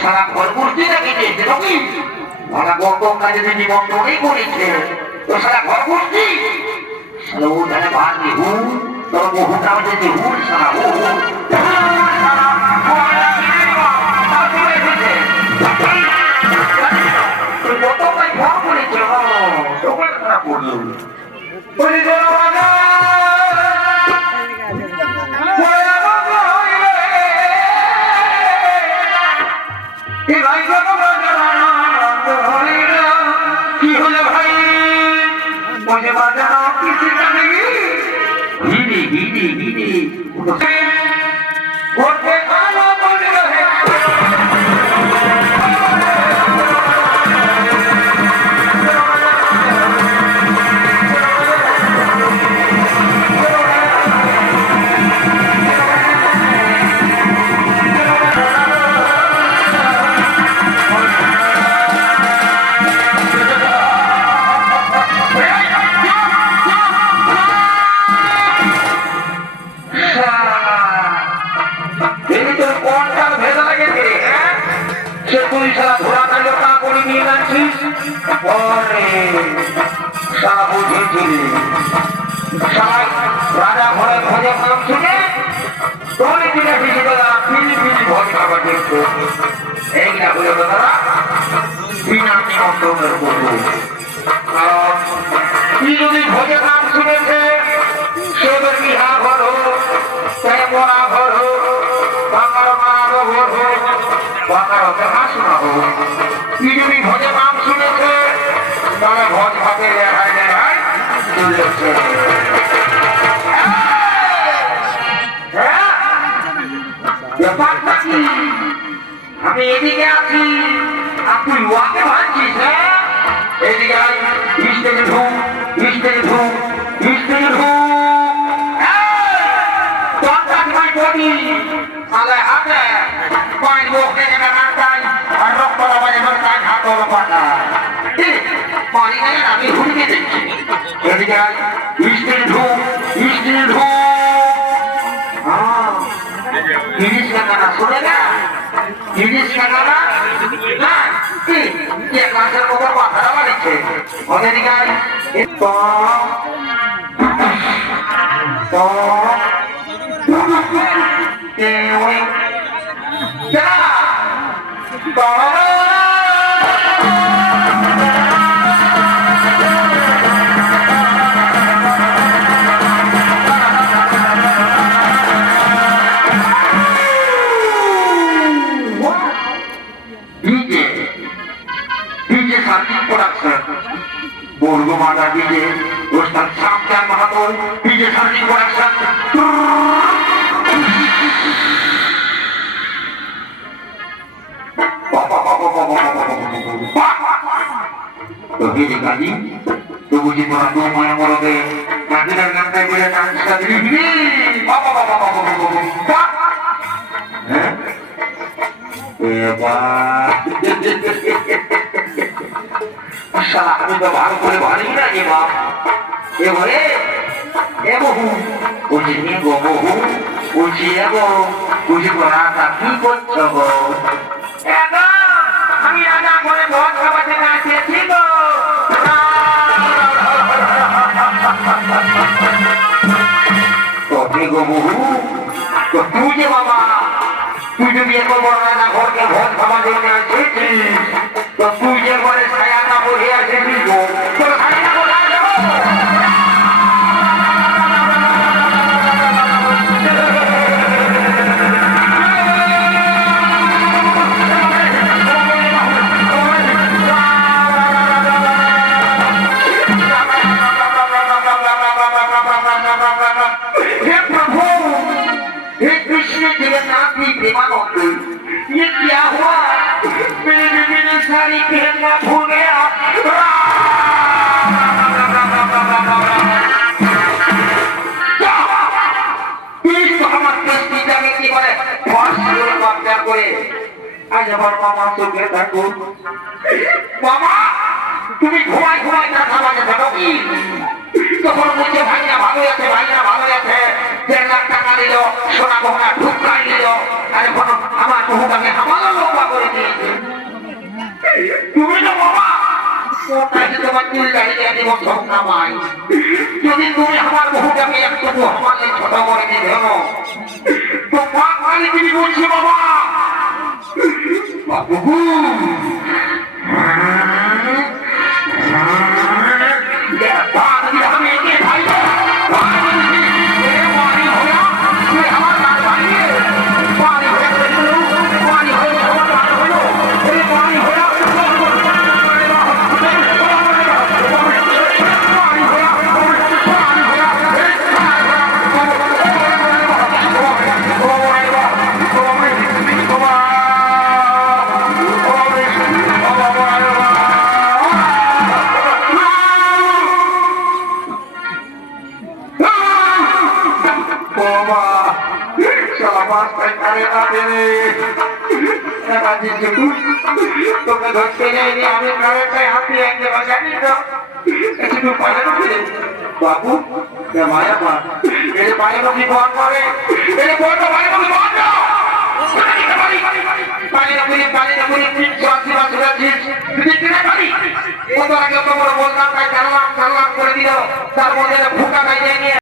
সারা ঘরমূর্তি রেখেছে নাকি ওরা গৌতম কাজে নিমন্ত্রণই করেছে তো সারা ঘরমূর্তি সারা ও জানে বাড়ি হু তোর বহুটাও যদি হুর সারা হু গৌতম ভাই ঘর করেছে তোমার খারাপ করলো কি হলো ভাই मुझे बाजाना किसी का नहीं हिडी हिडी हिडी उठे आना बोल रहे राजा घरे भोजे काम सुने তোমরা দিনে ভিডিওটা ফিলি ফিলি ভোজ খাবার দেখো এই না বলে দাদা বিনা নিমন্ত্রণের বলবো কারণ কি যদি ভোজে নাম শুনেছে সেদের বিহা ঘর হোক মরা ঘর হোক বাংলার মারানো ঘর হোক বাংলার দেখাশোনা হোক কি যদি ভোজে নাম শুনেছে তাহলে ভোজ ভাবে রেহাই রেহাই চলেছে আমি এদিকে আছি আপনি ওয়াকে ভাবছিস হ্যাঁ এদিকে মিস্ত্রি ঢুক মিস্ত্রি ঢুক মিস্ত্রি ঢুক বডি আলে হাতে পাঁচ লোক থেকে নাড়াই আর রক্ত বাজে ধরে কাজ হাত হলো পাটা পানি নেই আমি ঢুকে দিচ্ছি এদিকে মিস্ত্রি ঢুক মিস্ত্রি ঢুক জিনিস কাটানা শুনে না জিনিস কাটানা না কি যে ক্লাসের মতো কথাটা বলেছে ওদের দিকে তো তো ওই যা তো Borgomada DJ, Ustaz Samjan Mahato, DJ Sarni Production. तो ये गाड़ी तो मुझे थोड़ा दो माया मरोगे गाड़ी का घंटे मेरे कान से दिली बाबा बाबा बाबा बाबा हैं ये बात শালা আমি তো ভালো করে ভালি না যে বাপ এবারে এ বহু বুঝি নি গো বহু বুঝি গো বুঝি করা তা কি করছো গো আমি রাজা ঘরে ভোজ খাওয়াতে না এসেছি গো তো গো বহু তো তুই যে বাবা তুই যদি এত বড় রাজা ঘরকে ভোজ খাওয়া দিতে এসেছিস তো তুই যে ঘরে ছায়া না বলে আসেছিস গো তোর ছায়া না বলে যাবো हे प्रभु हे कृष्ण जगन्नाथ की प्रेमानंद ये क्या हुआ मेरी सारी प्रेरणा खो गया আমার কৃষ্টি জানে কি করে করে আজ আমার মামা চোখে থাকো মামা তুমি ঘুমাই ঘুমাই কথা বাজে থাকো কি তখন বলছে ভাইয়া ভালো আছে ভাইয়া ভালো আছে 1.5 লাখ টাকা দিল সোনা গহনা ঢুকাই দিল আর এখন আমার বহুটাকে আমারও লম্বা করে দিয়েছে তুমি তো বাবা কোথায় তোমার চুল দাঁড়িয়ে দিব সব নামাই যদি তুমি আমার বহুটাকে একটু আমার ছোট করে দিবে তো মা কালী তুমি বলছি বাবা বাবু আমি এগিয়ে ভাই তোকে ধরতে নেই আমি হাতি একদম জানি তো একটু পায়ে বাবু মায়া মা এর পায়ে নদী বন করে এর বড় পায়ে নদী বন তার মধ্যে ফুটা গাইয়ে নিয়ে